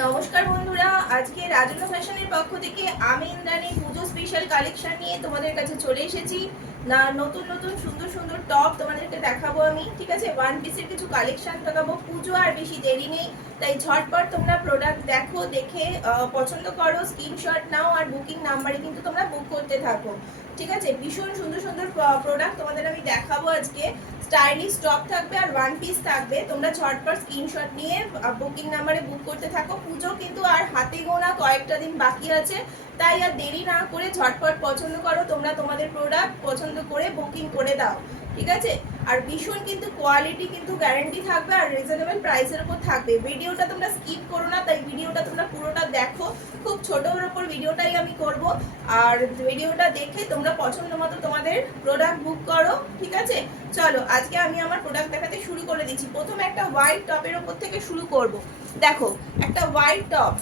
নমস্কার বন্ধুরা, আজকে রাজন্য ফ্যাশনের পক্ষ থেকে আমি ইন্দ্রাণী পুজো স্পেশাল কালেকশন নিয়ে তোমাদের কাছে চলে এসেছি। না নতুন নতুন সুন্দর সুন্দর টপ তোমাদেরকে দেখাবো আমি, ঠিক আছে। ওয়ান পিসের কিছু কালেকশন দেখাবো। পুজো আর বেশি দেরি নেই, তাই ঝটপট তোমরা প্রোডাক্ট দেখো, দেখে পছন্দ করো, স্ক্রিনশট নাও আর বুকিং নাম্বারে কিন্তু তোমরা বুক করতে থাকো, ঠিক আছে। ভীষণ সুন্দর সুন্দর প্রোডাক্ট তোমাদের আমি দেখাবো আজকে। স্টাইলিশ টপ থাকবে আর ওয়ান পিস থাকবে। তোমরা ঝটপট স্ক্রিনশট নিয়ে বুকিং নাম্বারে বুক করতে থাকো। পুজো কিন্তু আর হাতে গোনা কয়েকটা দিন বাকি আছে, তাই আর দেরি না করে ঝটপট পছন্দ করো তোমরা তোমাদের প্রোডাক্ট পছন্দ করে বুকিং করে দাও, ঠিক আছে। আর ভীষণ কিন্তু কোয়ালিটি কিন্তু গ্যারান্টি থাকবে আর রিজনেবল প্রাইসের উপর থাকবে। ভিডিওটা তোমরা স্কিপ করো না, তাই ভিডিওটা তোমরা পুরোটা দেখো। খুব ছোটোর ওপর ভিডিওটাই আমি করব, আর ভিডিওটা দেখে তোমরা পছন্দ মতো তোমাদের প্রোডাক্ট বুক করো, ঠিক আছে। চলো আজকে আমি আমার প্রোডাক্ট দেখাতে শুরু করে দিচ্ছি। প্রথমে একটা হোয়াইট টপের ওপর থেকে শুরু করব। দেখো একটা হোয়াইট টপ,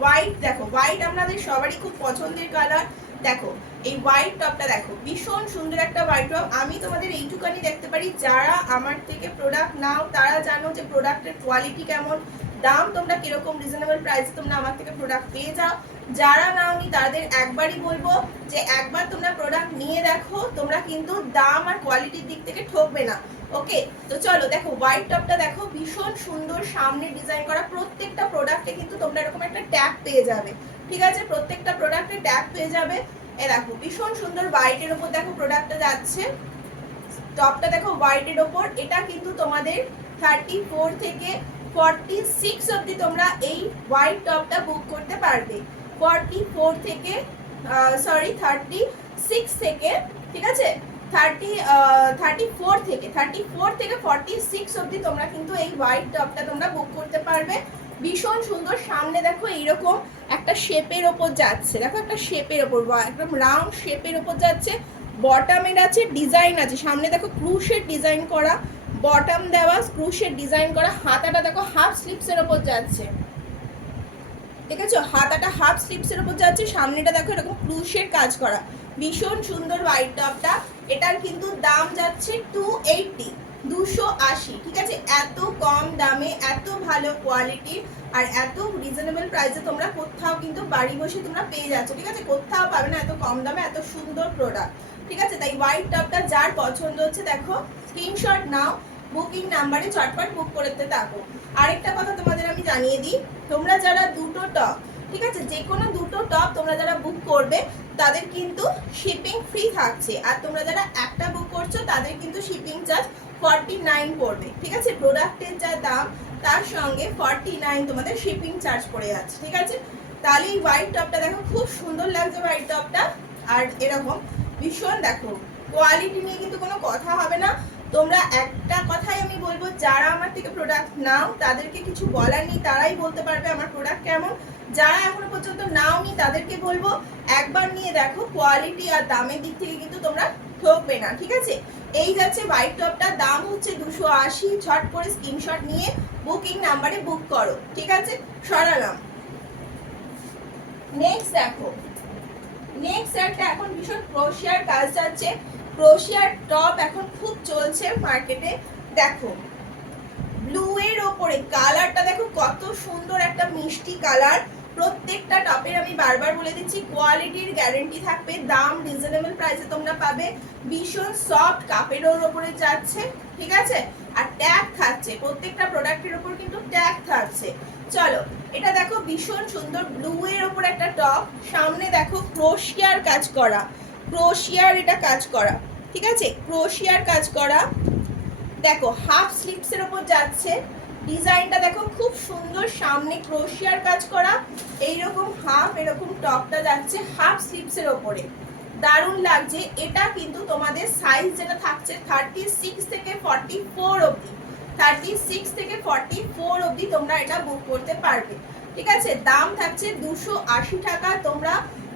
হোয়াইট, দেখো হোয়াইট আমাদের সবারই খুব পছন্দের কালার। দেখো এই হোয়াইট টপটা দেখো, ভীষণ সুন্দর একটা হোয়াইট টপ। আমি তোমাদের এইটুকানি দেখতে পারি, যারা আমার থেকে প্রোডাক্ট নাও তারা জানো যে প্রোডাক্টের কোয়ালিটি কেমন, দাম তোমরা কিরকম রিজনেবল প্রাইসে তোমরা আমার থেকে প্রোডাক্ট পেয়ে যাও। যারা নাওনি তাদের একবারই বলবো যে একবার তোমরা প্রোডাক্ট নিয়ে দেখো, তোমরা কিন্তু দাম আর কোয়ালিটির দিক থেকে ঠকবে না। ওকে, তো চলো দেখো হোয়াইট টপটা দেখো, ভীষণ সুন্দর সামনে ডিজাইন করা। প্রত্যেকটা প্রোডাক্টে কিন্তু তোমরা এরকম একটা ট্যাগ পেয়ে যাবে, ঠিক আছে। প্রত্যেকটা প্রোডাক্টে ট্যাগ পেয়ে যাবে। এ দেখো ভীষণ সুন্দর হোয়াইটের ওপর দেখো প্রোডাক্টটা যাচ্ছে। টপটা দেখো হোয়াইটের ওপর। এটা কিন্তু তোমাদের 34 থেকে 46 অবধি তোমরা এই হোয়াইট টপটা বুক করতে পারবে। 44 থেকে 36 থেকে, ঠিক আছে, 34 থেকে 46 অবধি তোমরা কিন্তু এই হোয়াইট টপটা তোমরা বুক করতে পারবে। ভীষণ সুন্দর। সামনে দেখো এইরকম একটা শেপের ওপর যাচ্ছে, দেখো একটা শেপের ওপর, একদম রাউন্ড শেপের ওপর যাচ্ছে। বটমের আছে ডিজাইন আছে, সামনে দেখো ক্রুশের ডিজাইন করা, বটম দেওয়া ক্রুশের ডিজাইন করা। হাতাটা দেখো হাফ স্লিপসের ওপর যাচ্ছে, ঠিক আছে। হাতাটা হাফ স্লিপসের ওপর যাচ্ছে। সামনেটা দেখো এরকম ক্রুশের কাজ করা, ভীষণ সুন্দর হোয়াইট টপটা। এটার কিন্তু দাম যাচ্ছে 280, ঠিক আছে। এত কম দামে এত ভালো কোয়ালিটি আর এত রিজনেবল প্রাইসে তোমরা কোথাও কিন্তু বাড়ি বসে তোমরা পেয়ে যাচ্ছ, ঠিক আছে। কোথাও পাবে না এত কম দামে এত সুন্দর প্রোডাক্ট, ঠিক আছে। তাই হোয়াইট টপটা যার পছন্দ হচ্ছে দেখো স্ক্রিনশট নাও, বুকিং নাম্বারে চটপট বুক করতে থাকো। আরেকটা কথা তোমাদের আমি জানিয়ে দিই, তোমরা যারা দুটো টপ, ঠিক আছে, যে কোনো দুটো টপ তোমরা যারা বুক করবে তাদের কিন্তু শিপিং ফ্রি থাকছে। আর তোমরা যারা একটা বুক করছো তাদের কিন্তু শিপিং চার্জ 49 পড়বে, ঠিক আছে। প্রোডাক্টের যা দাম তার সঙ্গে 49 তোমাদের শিপিং চার্জ পড়ে যাচ্ছে, ঠিক আছে। তাহলে এই হোয়াইট টপটা দেখো খুব সুন্দর লাগছে হোয়াইট টপটা। আর এরকম ভীষণ দেখো কোয়ালিটি নিয়ে কিন্তু কোনো কথা হবে না। তোমরা একটা কথাই আমি বলবো, যারা আমার থেকে প্রোডাক্ট নাও তাদেরকে কিছু বলার নেই, তারাই বলতে পারবে আমার প্রোডাক্ট কেমন। যারা এখনো পর্যন্ত নাওনি তাদেরকে বলবো একবার নিয়ে দেখো, কোয়ালিটি আর দামের দিক থেকে কিন্তু তোমরা ঠকবে না, ঠিক আছে। এই যাচ্ছে হোয়াইট টপটা, দাম হচ্ছে 280। ঝট করে স্ক্রিনশট নিয়ে বুকিং নাম্বারে বুক করো, ঠিক আছে। সরালাম। নেক্সট দেখো, নেক্সট একটা এখন ভীষণ ক্রোশিয়ার কাজ যাচ্ছে। ক্রোশিয়ার টপ এখন খুব চলছে মার্কেটে। দেখো ব্লু এর ওপরে কালারটা দেখো কত সুন্দর একটা মিষ্টি কালার। প্রত্যেকটা টপের আমি বারবার বলে দিচ্ছি কোয়ালিটির গ্যারান্টি থাকবে, দাম রিজনেবল প্রাইসে তোমরা পাবে। ভীষণ সফট কাপড়ের ওপরে যাচ্ছে, ঠিক আছে। আর ট্যাগ থাকছে, প্রত্যেকটা প্রোডাক্টের ওপর কিন্তু ট্যাগ থাকছে। চলো এটা দেখো ভীষণ সুন্দর ব্লু এর ওপর একটা টপ। সামনে দেখো ক্রোশিয়ার কাজ করা, ক্রোশিয়ার এটা কাজ করা, ঠিক আছে, ক্রোশিয়ার কাজ করা। দেখো হাফ স্লিপসের ওপর যাচ্ছে। ডিজাইনটা দেখো খুব সুন্দর, সামনে ক্রোশিয়ার কাজ করা, এইরকম হাফ এরকম টপটা যাচ্ছে হাফ স্লিপসের ওপরে, দারুণ লাগছে। এটা কিন্তু তোমাদের সাইজ যেটা থাকছে 36 থেকে 44 অবধি, 36 থেকে 44 অবধি তোমরা এটা বুক করতে পারবে, ঠিক আছে। দাম থাকছে 280 টাকা। তোমরা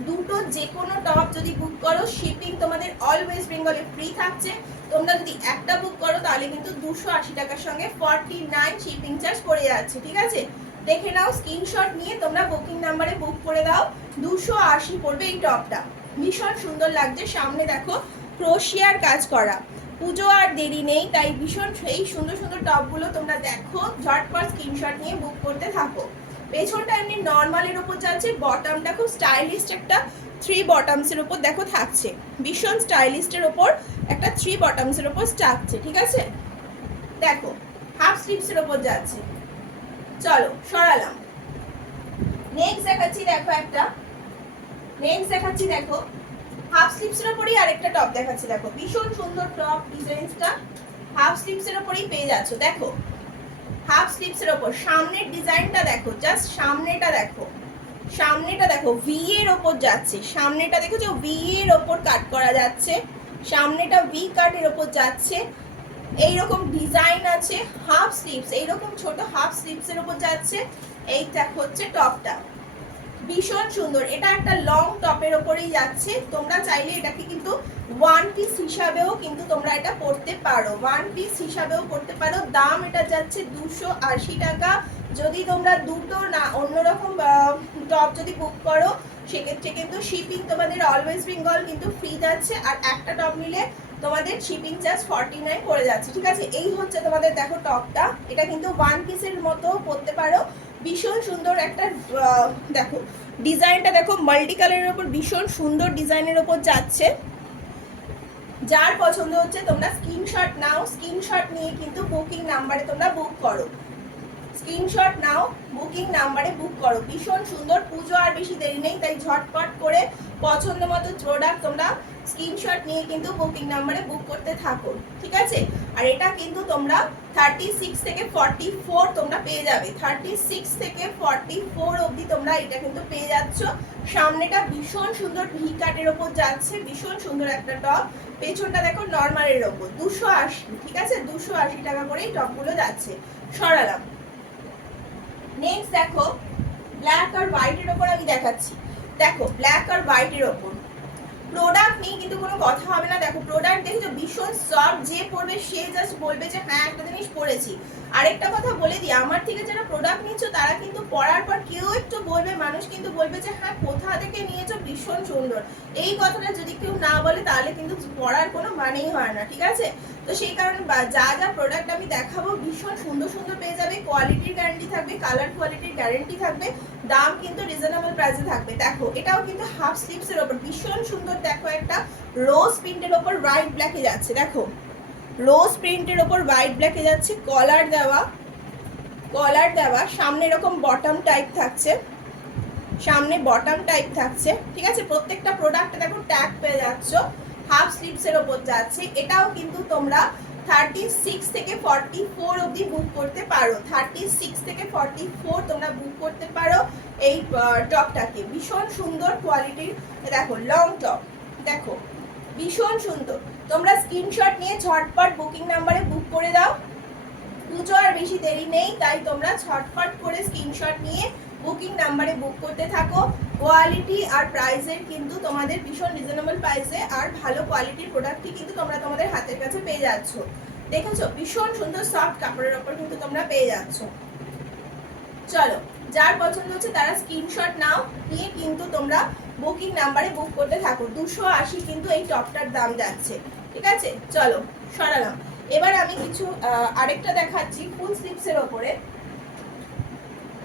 দুটো যে কোনো টপ যদি বুক করো শিপিং তোমাদের অল ওয়েস্ট বেঙ্গলে ফ্রি থাকছে। তোমরা যদি একটা বুক করো তাহলে কিন্তু 280 টাকার সঙ্গে 49 শিপিং চার্জ পড়ে যাচ্ছে, ঠিক আছে। দেখে নাও, স্ক্রিনশট নিয়ে তোমরা বুকিং নাম্বারে বুক করে দাও। 280 পড়বে এই টপটা, ভীষণ সুন্দর লাগছে। সামনে দেখো ক্রোশিয়ার কাজ করা। পুজো আর দেরি নেই, তাই ভীষণ এই সুন্দর সুন্দর টপগুলো তোমরা দেখো, ঝটপট স্ক্রিনশট নিয়ে বুক করতে থাকো। পেছনটা এমনি নর্মালের উপর যাচ্ছে, বটমটা খুব স্টাইলিস্ট একটা 3 বটমসের উপর দেখো থাকছে, ভীষণ স্টাইলিস্টের উপর একটা 3 বটমসের উপর থাকছে, ঠিক আছে। দেখো হাফ স্লিভসের উপর যাচ্ছে। চলো সরালাম। নেক্সট দেখাচ্ছি, দেখো একটা নেক্সট দেখাচ্ছি, দেখো হাফ স্লিভসের উপরই আরেকটা টপ দেখাচ্ছি। দেখো ভীষণ সুন্দর টপ ডিজাইনটা হাফ স্লিভসের উপরই পেয়ে যাচ্ছ। দেখো হাফ স্লিভসের উপর সামনের ডিজাইনটা দেখো, জাস্ট সামনেটা দেখো, সামনেটা দেখো ভি এর উপর যাচ্ছে, সামনেটা দেখেছো ভি এর উপর কাট করা যাচ্ছে, সামনেটা ভি কাটের উপর যাচ্ছে, এইরকম ডিজাইন আছে। হাফ স্লিভস এইরকম ছোট হাফ স্লিভসের উপর যাচ্ছে। এই দেখো হচ্ছে টপটা, ভীষণ সুন্দর। এটা একটা লং টপের ওপরেই যাচ্ছে। তোমরা চাইলে এটাকে কিন্তু ওয়ান পিস হিসাবেও কিন্তু তোমরা এটা পরতে পারো, ওয়ান পিস হিসাবেও পরতে পারো। দাম এটা যাচ্ছে 280 টাকা। যদি তোমরা দুটো না অন্যরকম টপ যদি বুক করো সেক্ষেত্রে কিন্তু শিপিং তোমাদের অলওয়েজ বেঙ্গল কিন্তু ফ্রি যাচ্ছে, আর একটা টপ নিলে তোমাদের শিপিং চার্জ 49 পড়ে যাচ্ছে, ঠিক আছে। এই হচ্ছে তোমাদের দেখো টপটা, এটা কিন্তু ওয়ান পিসের মতো পরতে পারো। ভীষণ সুন্দর একটা দেখো ডিজাইনটা দেখো, মাল্টি কালারের উপর ভীষণ সুন্দর ডিজাইনের উপর যাচ্ছে। যার পছন্দ হচ্ছে তোমরা স্ক্রিনশট নাও, স্ক্রিনশট নিয়ে কিন্তু বুকিং নাম্বারে তোমরা বুক করো, স্ক্রিনশট নাও, বুকিং নাম্বারে বুক করো। ভীষণ সুন্দর, পুজো আর বেশি দেরি নেই, তাই ঝটপট করে পছন্দ মতো প্রোডাক্ট তোমরা স্ক্রিনশট নিয়ে কিন্তু বুকিং নাম্বারে বুক করতে থাকো, ঠিক আছে। আর এটা কিন্তু তোমরা 36 থেকে 44 তোমরা পেয়ে যাবে, 36 থেকে 44 অবধি তোমরা এটা কিন্তু পেয়ে যাচ্ছ। সামনেটা ভীষণ সুন্দর ভি কাটের ওপর যাচ্ছে, ভীষণ সুন্দর একটা টপ। পেছনটা দেখো নর্মালের ওপর 280, ঠিক আছে, 280 টাকা করেই টপগুলো যাচ্ছে। সরালাম। নেক্সট দেখো ব্ল্যাক আর হোয়াইটের ওপর আমি দেখাচ্ছি। দেখো ব্ল্যাক আর হোয়াইটের ওপর প্রোডাক্ট নিয়ে কিন্তু কোনো কথা হবে না। দেখো প্রোডাক্ট দেখেছো ভীষণ সফট, যে পরবে সে জাস্ট বলবে যে হ্যাঁ একটা জিনিস পরেছি। আরেকটা কথা বলে দিই, আমার থেকে যারা প্রোডাক্ট নিচ্ছ তারা কিন্তু পরার পর কেউ একটু বলবে, মানুষ কিন্তু বলবে যে হ্যাঁ কোথা থেকে নিয়েছো, ভীষণ সুন্দর। এই কথাটা যদি কেউ না বলে তাহলে কিন্তু পরার কোনো মানেই হয় না, ঠিক আছে। তো সেই কারণে যা যা প্রোডাক্ট আমি দেখাবো ভীষণ সুন্দর সুন্দর পেয়ে যাবে, কোয়ালিটির গ্যারান্টি থাকবে, কালার কোয়ালিটির গ্যারান্টি থাকবে, দাম কিন্তু রিজনেবল প্রাইসে থাকবে। দেখো এটাও কিন্তু হাফ স্লিভসের ওপর ভীষণ সুন্দর, দেখো একটা রোজ প্রিন্টের ওপর হোয়াইট ব্ল্যাকে যাচ্ছে। দেখো রোজ প্রিন্টের ওপর হোয়াইট ব্ল্যাকে যাচ্ছে, কলার দেওয়া, কলার দেওয়া, সামনে এরকম বটম টাইপ থাকছে, সামনে বটম টাইপ থাকছে, ঠিক আছে। প্রত্যেকটা প্রোডাক্টে দেখো ট্যাগ পেয়ে যাচ্ছ, হাফ স্লিভসের ওপর যাচ্ছে। এটাও কিন্তু তোমরা 36 থেকে 44 অবধি বুক করতে পারো, 36 থেকে 44 তোমরা বুক করতে পারো এই টপটাকে। ভীষণ সুন্দর কোয়ালিটির, দেখো লং টপ, দেখো ভীষণ সুন্দর। তোমরা স্ক্রিনশট নিয়ে ঝটপট বুকিং নাম্বারে বুক করে দাও, পুজো আর বেশি দেরি নেই, তাই তোমরা ঝটপট করে স্ক্রিনশট নিয়ে বুকিং নাম্বারে বুক করতে থাকো। কোয়ালিটি আর প্রাইসের কিন্তু তোমাদের ভীষণ রিজনেবল প্রাইসে আর ভালো কোয়ালিটির প্রোডাক্টই কিন্তু তোমরা তোমাদের হাতের কাছে পেয়ে যাচ্ছ। দেখেছো ভীষণ সুন্দর সফট কাপড়ের ওপর কিন্তু তোমরা পেয়ে যাচ্ছ। চলো যার পছন্দ হচ্ছে তারা স্ক্রিনশট নাও, নিয়ে কিন্তু তোমরা বুকিং নাম্বারে বুক করতে থাকো। 280 কিন্তু এই টপটার দাম যাচ্ছে, ঠিক আছে। চলো সরালাম। এবার আমি কিছু আরেকটা দেখাচ্ছি ফুল স্লিভসের ওপরে,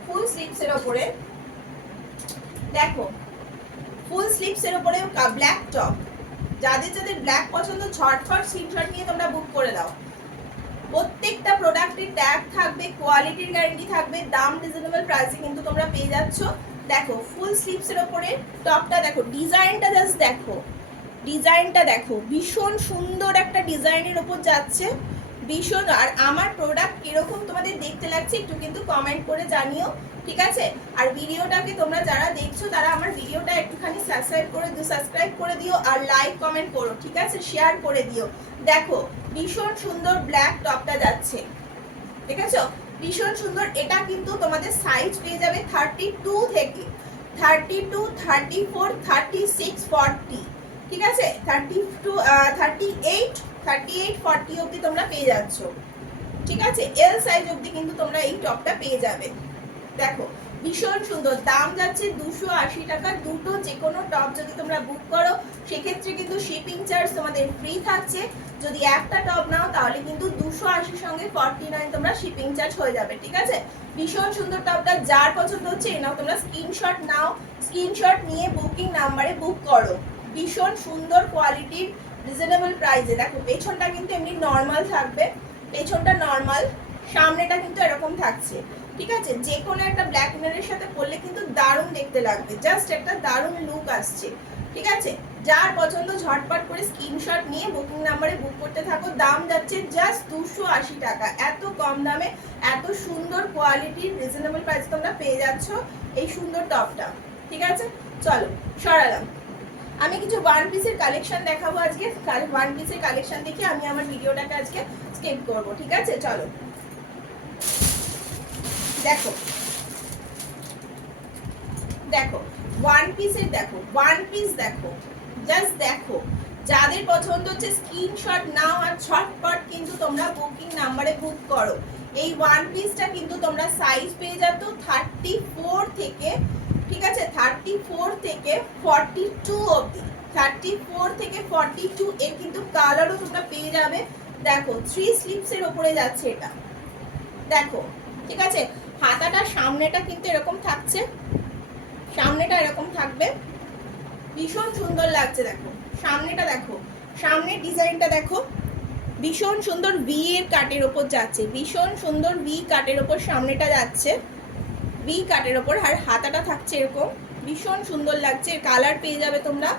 ফুল স্লিভসের ওপরে দেখো ফুল স্লিভসের ওপরে ব্ল্যাক টপ। যাদের যাদের ব্ল্যাক পছন্দ ঝটফট স্ক্রিনশট নিয়ে তোমরা বুক করে দাও। প্রত্যেকটা প্রোডাক্টের ট্যাগ থাকবে, কোয়ালিটির গ্যারান্টি থাকবে, দাম রিজনেবল প্রাইসে কিন্তু তোমরা পেয়ে যাচ্ছ। দেখো ফুল স্লিভসের ওপরে টপটা দেখো, ডিজাইনটা জাস্ট দেখো, ডিজাইনটা দেখো ভীষণ সুন্দর একটা ডিজাইনের ওপর যাচ্ছে, ভীষণ। আর আমার প্রোডাক্ট কিরকম তোমাদের দেখতে লাগছে একটু কিন্তু কমেন্ট করে জানিও, ঠিক আছে। আর ভিডিওটাকে তোমরা যারা দেখছো তারা আমার ভিডিওটা একটুখানি সাবস্ক্রাইব করে দিও আর লাইক কমেন্ট করো, ঠিক আছে, শেয়ার করে দিও। দেখো ভীষণ সুন্দর ব্ল্যাক টপটা যাচ্ছে, দেখেছো ভীষণ সুন্দর। এটা কিন্তু তোমাদের সাইজ পেয়ে যাবে 32 থেকে 32, 34, 36, 40, ঠিক আছে, 32, 38, 40 অবধি তোমরা পেয়ে যাচ্ছ, ঠিক আছে। এল সাইজ অবধি কিন্তু তোমরা এই টপটা পেয়ে যাবে। দেখো ভীষণ সুন্দর, দাম যাচ্ছে 280 টাকা। দুটো যে কোনো টপ যদি তোমরা বুক করো সেক্ষেত্রে কিন্তু শিপিং চার্জ তোমাদের ফ্রি থাকছে। যদি একটা টপ নাও তাহলে কিন্তু 280 সঙ্গে 49 তোমরা শিপিং চার্জ হয়ে যাবে, ঠিক আছে। ভীষণ সুন্দর টপটা, যার পছন্দ হচ্ছে নাও তোমরা স্ক্রিনশট নাও, স্ক্রিনশট নিয়ে বুকিং নাম্বারে বুক করো। ভীষণ সুন্দর কোয়ালিটির রিজনেবল প্রাইসে। দেখো পেছনটা কিন্তু এমনি নর্মাল থাকবে, পেছনটা নর্মাল, সামনেটা কিন্তু এরকম থাকছে, ঠিক আছে। যে কোনো একটা ব্ল্যাক ইনারের সাথে পরলে কিন্তু দারুণ দেখতে লাগবে, জাস্ট একটা দারুণ লুক আসছে, ঠিক আছে। যার পছন্দ ঝটপট করে স্ক্রিনশট নিয়ে বুকিং নাম্বারে বুক করতে থাকো। দাম যাচ্ছে জাস্ট 280 টাকা। এত কম দামে এত সুন্দর কোয়ালিটির রিজনেবল প্রাইস তোমরা পেয়ে যাচ্ছ এই সুন্দর টপটা, ঠিক আছে। চলো সরালাম। আমি কিছু ওয়ান পিসের কালেকশন দেখাবো আজকে। ওয়ান পিসের কালেকশন দেখে আমি আমার ভিডিওটাকে আজকে স্কিপ করব, ঠিক আছে। চলো দেখো দেখো ওয়ান পিসের, দেখো ওয়ান পিস, দেখো জাস্ট দেখো। যাদের পছন্দ হচ্ছে স্ক্রিনশট নাও আর ঝটপট কিন্তু তোমরা বুকিং নাম্বারে বুক করো। এই ওয়ান পিসটা কিন্তু তোমরা সাইজ পেয়ে যাচ্ছ 34 থেকে, ঠিক আছে, 34 থেকে 42 অবধি। 34 থেকে 42 এর কিন্তু কালারও তোমরা পেয়ে যাবে। দেখো 3 স্লিপসের ওপরে যাচ্ছে এটা, দেখো, ঠিক আছে। হাতাটা সামনেটা কিন্তু এরকম থাকছে, সামনেটা এরকম থাকবে, ভীষণ সুন্দর লাগছে। দেখো সামনেটা, দেখো সামনের ডিজাইনটা দেখো, ভীষণ সুন্দর ভি এর কাটের ওপর যাচ্ছে, ভীষণ সুন্দর ভি কাটের ওপর সামনেটা যাচ্ছে, ভি কাটের ওপর। আর হাতাটা থাকছে এরকম, ভীষণ সুন্দর লাগছে। এর কালার পেয়ে যাবে তোমরা,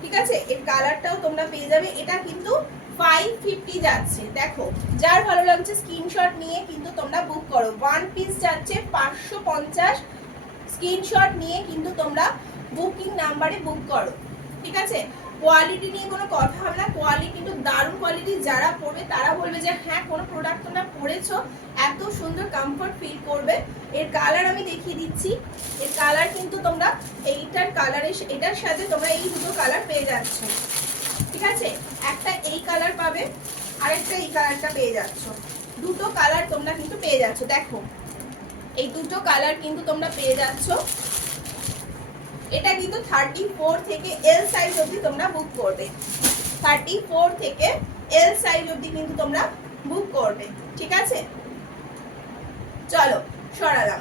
ঠিক আছে, এর কালারটাও তোমরা পেয়ে যাবে। এটা কিন্তু 550 যাচ্ছে। দেখো যার ভালো লাগছে স্ক্রিনশট নিয়ে কিন্তু তোমরা বুক করো। ওয়ান পিস যাচ্ছে 550, স্ক্রিনশট নিয়ে কিন্তু তোমরা বুকিং নাম্বারে বুক করো, ঠিক আছে। কোয়ালিটি নিয়ে কোনো কথা হবে না, কোয়ালিটি কিন্তু দারুণ কোয়ালিটি। যারা পরবে তারা বলবে যে হ্যাঁ কোনো প্রোডাক্ট তোমরা পরেছো, এত সুন্দর কমফর্ট ফিল করবে। এর কালার আমি দেখিয়ে দিচ্ছি। এর কালার কিন্তু তোমরা এইটার কালারের, এটার সাথে তোমরা এই দুটো কালার পেয়ে যাচ্ছ, ঠিক আছে। একটা এই কালার পাবে, আরেকটা এই কালারটা পেয়ে যাচ্ছ। দুটো কালার তোমরা কিন্তু পেয়ে যাচ্ছ। দেখো এই দুটো কালার কিন্তু তোমরা পেয়ে যাচ্ছ। এটা কিন্তু 34 থেকে এল সাইজ অবধি তোমরা বুক করবে, 34 থেকে এল সাইজ অবধি কিন্তু তোমরা বুক করবে, ঠিক আছে। চলো সরালাম,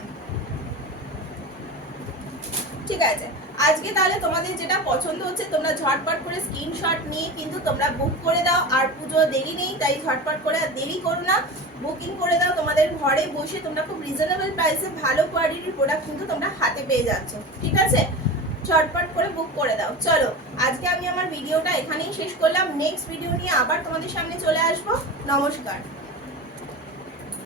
ঠিক আছে। আজকে তাহলে তোমাদের যেটা পছন্দ হচ্ছে তোমরা ঝটপট করে স্ক্রিনশট নিয়ে কিন্তু তোমরা বুক করে দাও। আর পুজো দেরি নেই, তাই ঝটপট করে আর দেরি করো না, বুকিং করে দাও। তোমাদের ঘরে বসে তোমরা খুব রিজনেবল প্রাইসে ভালো কোয়ালিটির প্রোডাক্ট কিন্তু তোমরা হাতে পেয়ে যাচ্ছ, ঠিক আছে। ঝটপট করে বুক করে দাও। চলো আজকে আমি আমার ভিডিওটা এখানেই শেষ করলাম। নেক্সট ভিডিও নিয়ে আবার তোমাদের সামনে চলে আসবো। নমস্কার।